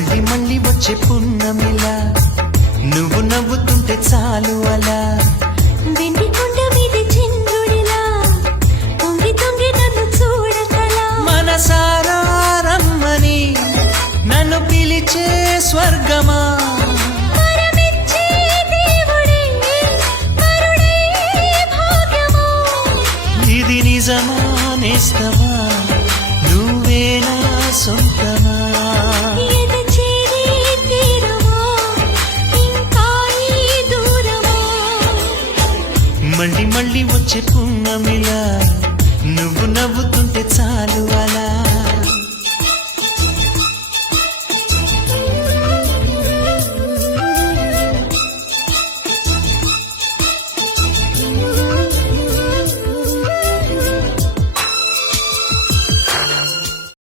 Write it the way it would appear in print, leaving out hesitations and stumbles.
మళ్ళీ మళ్ళీ వచ్చే పున్నమిలా నువ్వు నవ్వుతుంటే చాలు అలా వెండి కొండ మీద చంద్రుడిలా తొంగి తొంగి నన్ను చూడకలా మనసారా రమ్మని నన్ను పిలిచే స్వర్గమా వరమిచ్చే దేవుడే వరుడే భాగ్యమా ఇది నిజమా నేస్తమా నువ్వేనా సొంతమా ఎద చేరి తీరమా ఇంకా ఈ దూరమా మళ్ళీ మళ్ళీ వచ్చే పున్నమిలా నువ్వు నవ్వుతుంటే